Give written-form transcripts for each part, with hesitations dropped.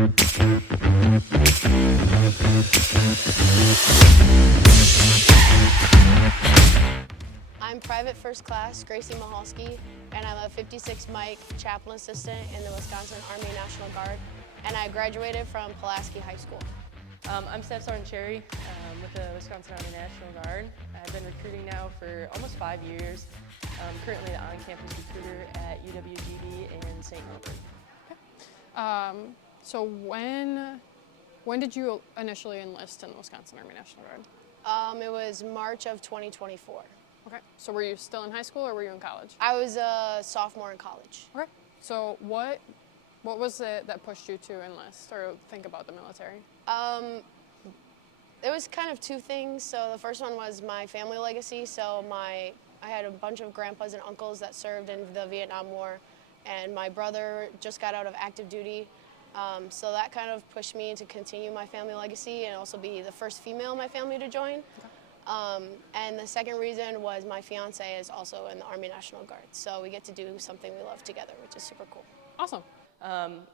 I'm Private First Class Gracie Mihalski, and I'm a 56 Mike Chaplain Assistant in the Wisconsin Army National Guard, and I graduated from Pulaski High School. I'm Staff Sergeant Cherry with the Wisconsin Army National Guard. I've been recruiting now for almost 5 years. I'm currently the on-campus recruiter at UWGB in St. Albert. So when did you initially enlist in the Wisconsin Army National Guard? It was March of 2024. Okay. So were you still in high school or were you in college? I was a sophomore in college. Okay. So what was it that pushed you to enlist or think about the military? It was kind of two things. So the first one was my family legacy. So I had a bunch of grandpas and uncles that served in the Vietnam War, and my brother just got out of active duty. So that kind of pushed me to continue my family legacy and also be the first female in my family to join. Okay. And the second reason was my fiance is also in the Army National Guard. So we get to do something we love together, which is super cool. Awesome.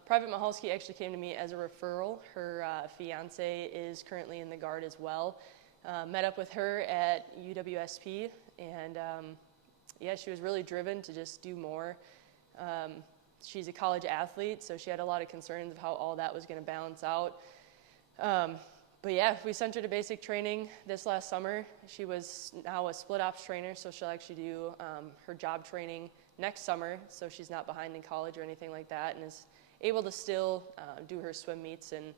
Private Mihalski actually came to me as a referral. Her fiance is currently in the Guard as well. Met up with her at UWSP, and yeah, she was really driven to just do more. She's a college athlete, so she had a lot of concerns of how all that was going to balance out. But yeah, we sent her to basic training this last summer. She was now a split ops trainer, so she'll actually do her job training next summer, so she's not behind in college or anything like that, and is able to still do her swim meets. And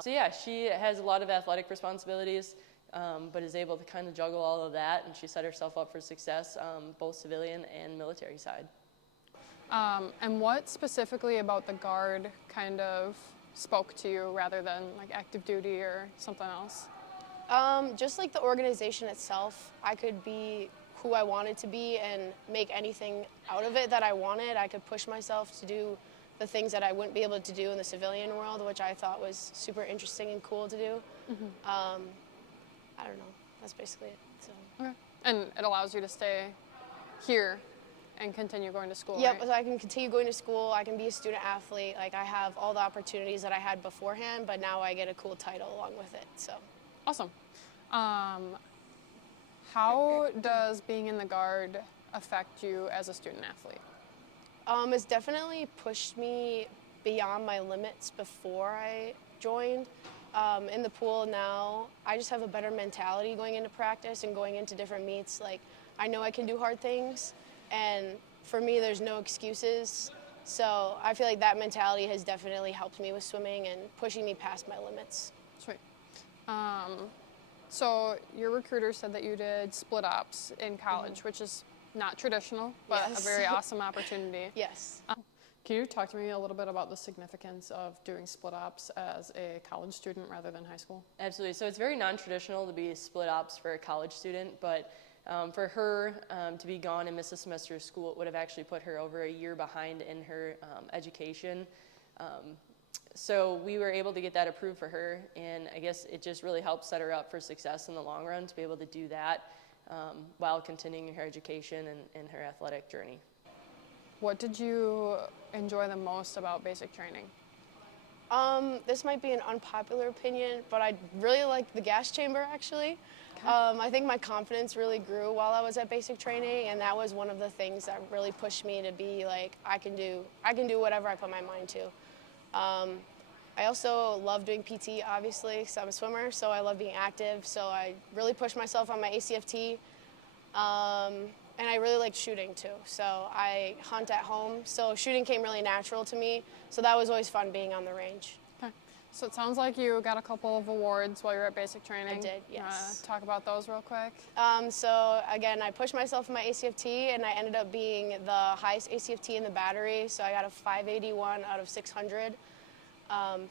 so yeah, she has a lot of athletic responsibilities, but is able to kind of juggle all of that, and she set herself up for success, both civilian and military side. And what specifically about the Guard kind of spoke to you rather than like active duty or something else? Just like the organization itself, I could be who I wanted to be and make anything out of it that I wanted. I could push myself to do the things that I wouldn't be able to do in the civilian world, which I thought was super interesting and cool to do. Mm-hmm. I don't know, that's basically it. So. Okay. And it allows you to stay here and continue going to school, Yep, right? so I can continue going to school, I can be a student athlete, like I have all the opportunities that I had beforehand, but now I get a cool title along with it, so. Awesome. How does being in the Guard affect you as a student athlete? It's definitely pushed me beyond my limits before I joined. In the pool now, I just have a better mentality going into practice and going into different meets. Like, I know I can do hard things, and for me, there's no excuses. So I feel like that mentality has definitely helped me with swimming and pushing me past my limits. Sweet. So your recruiter said that you did split ops in college, which is not traditional, but yes. A very awesome opportunity. Yes. Can you talk to me a little bit about the significance of doing split ops as a college student rather than high school? Absolutely. So it's very non-traditional to be split ops for a college student, but for her to be gone and miss a semester of school, it would have actually put her over a year behind in her education. So we were able to get that approved for her, and I guess it just really helped set her up for success in the long run to be able to do that while continuing her education and her athletic journey. What did you enjoy the most about basic training? This might be an unpopular opinion, but I really liked the gas chamber, actually. Okay. I think my confidence really grew while I was at basic training, and that was one of the things that really pushed me to be like, I can do whatever I put my mind to. I also love doing PT, obviously, because I'm a swimmer, so I love being active. So I really pushed myself on my ACFT, and I really liked shooting too. So I hunt at home, so shooting came really natural to me. So that was always fun being on the range. Okay. So it sounds like you got a couple of awards while you were at basic training. I did, yes. Talk about those real quick. So again, I pushed myself in my ACFT, and I ended up being the highest ACFT in the battery. So I got a 581 out of 600.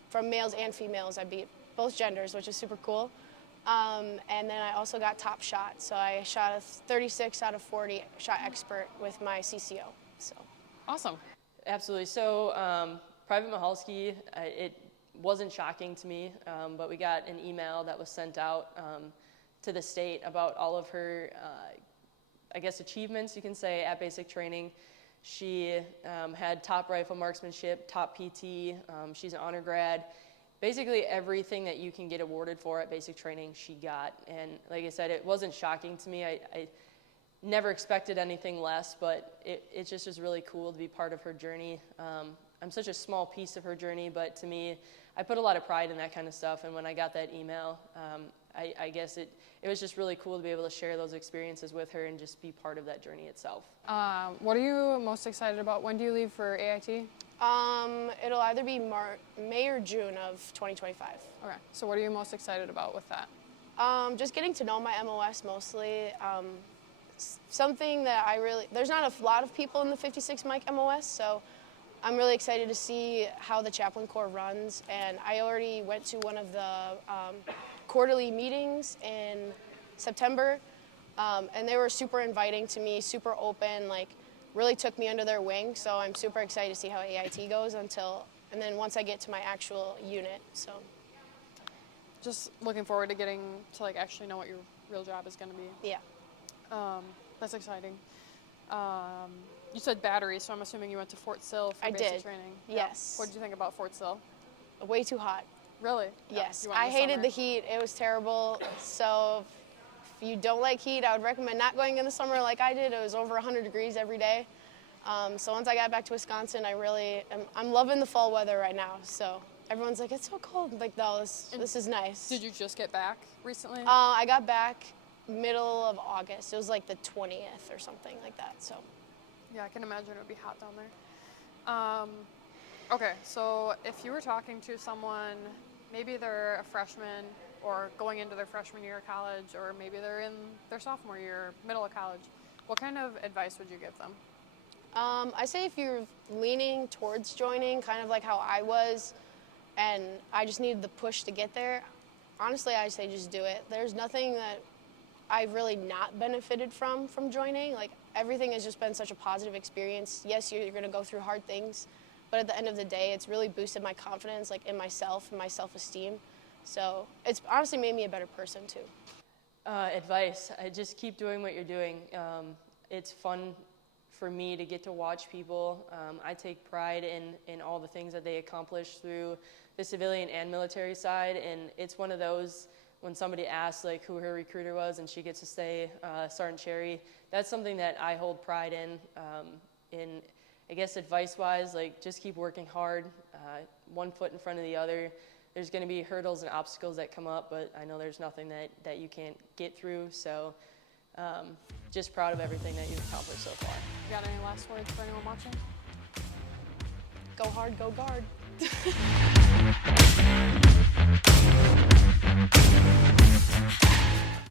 From males and females, I beat both genders, which is super cool. And then I also got top shot. So I shot a 36 out of 40 shot expert with my CCO. So awesome. Absolutely. So Private Mihalski, it wasn't shocking to me, but we got an email that was sent out to the state about all of her, I guess, achievements, you can say, at basic training. She had top rifle marksmanship, top PT. She's an honor grad. Basically everything that you can get awarded for at basic training, she got. And like I said, it wasn't shocking to me. I never expected anything less, but it just is really cool to be part of her journey. I'm such a small piece of her journey, but to me, I put a lot of pride in that kind of stuff. And when I got that email, I guess it was just really cool to be able to share those experiences with her and just be part of that journey itself. What are you most excited about? When do you leave for AIT? It'll either be May or June of 2025. Okay, so what are you most excited about with that? Just getting to know my MOS mostly. Something that there's not a lot of people in the 56 Mike MOS, so I'm really excited to see how the Chaplain Corps runs. And I already went to one of the quarterly meetings in September, and they were super inviting to me, super open, like really took me under their wing. So I'm super excited to see how AIT goes and then once I get to my actual unit. So Just looking forward to getting to like actually know what your real job is going to be. yeah. That's exciting. You said battery, so I'm assuming you went to Fort Sill for basic training. Yes. What did you think about Fort Sill? Way too hot. Really? Yes. You went in I the hated summer? the heat. It was terrible. So if you don't like heat, I would recommend not going in the summer like I did. It was over 100 degrees every day. So once I got back to Wisconsin, I'm loving the fall weather right now. So everyone's like, it's so cold. I'm like, no, this is nice. Did you just get back recently? I got back middle of August. It was like the 20th or something like that. So Yeah, I can imagine it would be hot down there. Okay, so if you were talking to someone, maybe they're a freshman or going into their freshman year of college, or maybe they're in their sophomore year, middle of college, what kind of advice would you give them? I say if you're leaning towards joining, kind of like how I was, and I just needed the push to get there, honestly, I say just do it. There's nothing that I've really not benefited from joining. Like, everything has just been such a positive experience. Yes, you're going to go through hard things, but at the end of the day, it's really boosted my confidence, like in myself and my self-esteem. So it's honestly made me a better person too. Advice, I just keep doing what you're doing. It's fun for me to get to watch people. I take pride in all the things that they accomplish through the civilian and military side, and it's one of those when somebody asks like who her recruiter was and she gets to say Sergeant Cherry, that's something that I hold pride in I guess advice-wise, like just keep working hard, one foot in front of the other. There's going to be hurdles and obstacles that come up, but I know there's nothing that you can't get through, so just proud of everything that you've accomplished so far. You got any last words for anyone watching? Go hard, go guard.